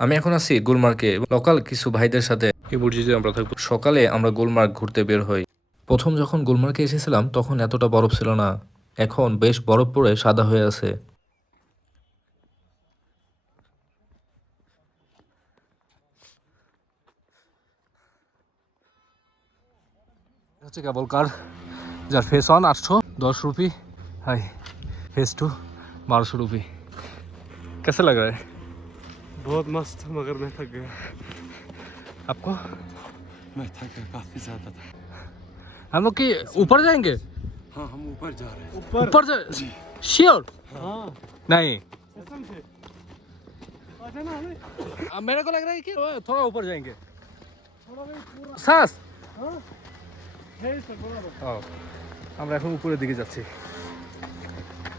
আমি এখন আছি গুলমার্কে লোকাল কিছু ভাইদের সাথে। আমরা থাকব সকালে আমরা গুলমার্গ ঘুরতে বের হই। প্রথম যখন গুলমার্গে এসেছিলাম, তখন এতটা বরফ ছিল না। এখন বেশ বরফ পড়ে সাদা হয়ে আছে। হচ্ছে কেবল কার যার ফেস ওয়ান আটশো, দশ রুপি। হাই ফেস টু বারোশো রুপি। কেসে লাগ बहुत मस्त मगर मैं थक गया आपको मैं थक गया काफी ज्यादा था हम लोग की ऊपर जाएंगे हाँ हम ऊपर जा रहे हैं ऊपर जा श्योर हाँ नहीं कसम से आ जाना हमें अब मेरे को लग रहा है कि वो थोड़ा ऊपर जाएंगे सांस है सर बराबर ও আমরা এখন উপরের দিকে যাচ্ছি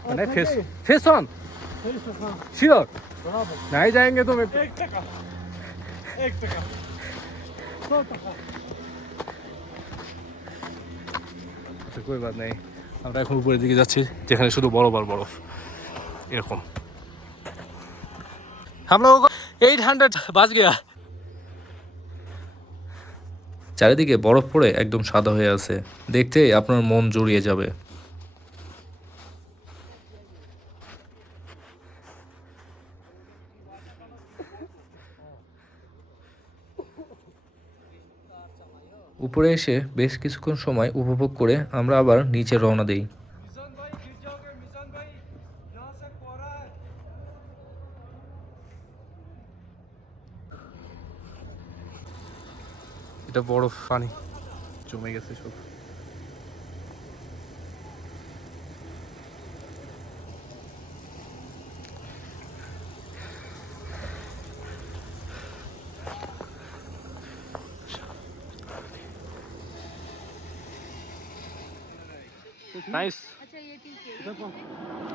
মানে ফেস ফেস ওয়ান है सर हाँ श्योर बराबर नहीं जाएंगे तो मैं एक टका एक टका सौ टका আচ্ছা কই বাদ নেই আমরা এখন উপরের দিকে যাচ্ছি যেখানে শুধু বরফ আর বরফ এরকম हम लोगों को 800 बच गया চারিদিকে বরফ পড়ে একদম সাদা হয়ে আছে দেখতেই আপনার মন জড়িয়ে যাবে উপরে এসে বেশ কিছুক্ষণ সময় উপভোগ করে আমরা আবার নিচে রওনা দিই। এটা বরফ, পানি। জমে গেছে সব।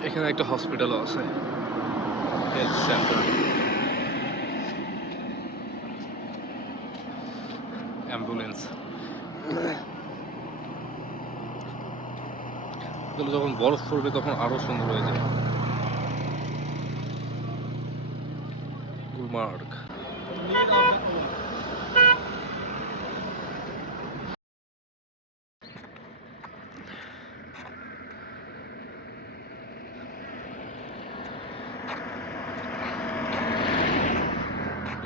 এখানে একটা হসপিটালও আছে। অ্যাম্বুলেন্স এগুলো যখন বরফ পড়বে তখন আরও সুন্দর হয়ে যায় গুলমার্গ।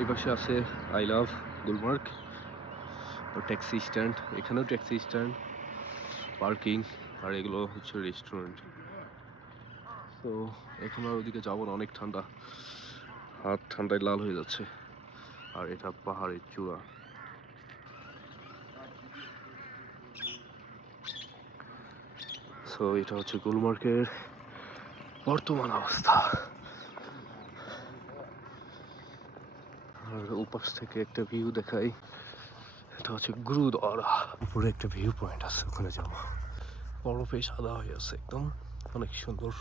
পাশে আছে I love Gulmarg taxi stand. এখানেও ট্যাক্সি স্ট্যান্ড, পার্কিং আর এগুলো হচ্ছে রেস্টুরেন্ট। তো এখন আর ওদিকে যাব না, অনেক ঠান্ডা। হাত ঠান্ডায় লাল হয়ে যাচ্ছে। আর এটা পাহাড়ের চূড়া। সো এটা হচ্ছে গুলমার্গের বর্তমান অবস্থা। আর উপাস থেকে একটা ভিউ দেখাই। এটা হচ্ছে গুরুদ্বারা উপরে একটা ভিউ পয়েন্ট আছে ওখানে যাব। বরফে সাদা হয়ে আছে একদম। অনেক সুন্দর।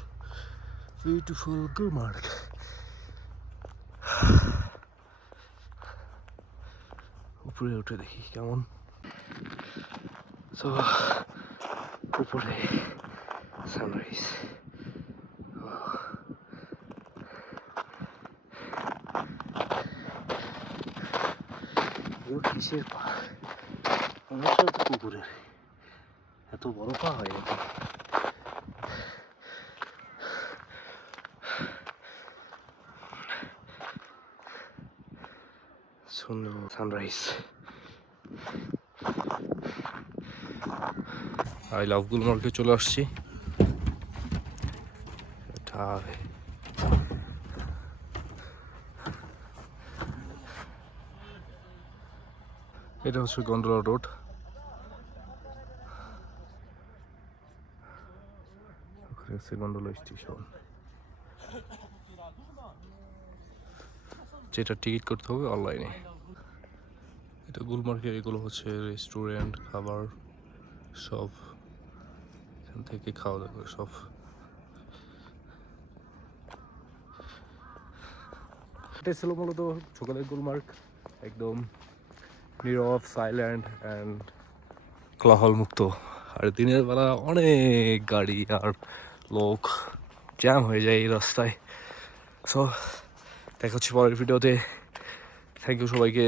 বিউটিফুল গুলমার্গ উপরে উঠে দেখি কেমন। তো উপরে সানরাইজ এগুলো কিসের মনে হচ্ছে একটা পুকুরের এত বড় পাহাড় এটা সুন্দর সানরাইজ আই লাভ গুলমার্গে চলে আসছি। এটা এটা হচ্ছে গন্ডোলা রোড। ওখানে হচ্ছে গন্ডোলা স্টেশন। যেটা টিকিট করতে হবে অনলাইনে। এটা গুলমার্গের, এগুলো হচ্ছে রেস্টুরেন্ট, খাবার, সব। এখান থেকে খাওয়া দাওয়া সব। এটা ছিল মূলত সকালের গুলমার্গ, একদম নীরব সাইল্যান্ড অ্যান্ড কোলাহল মুক্ত আর দিনের বেলা অনেক গাড়ি আর লোক জ্যাম হয়ে যায় এই রাস্তায়। সো দেখা হচ্ছে পরের ভিডিওতে। থ্যাংক ইউ সবাইকে।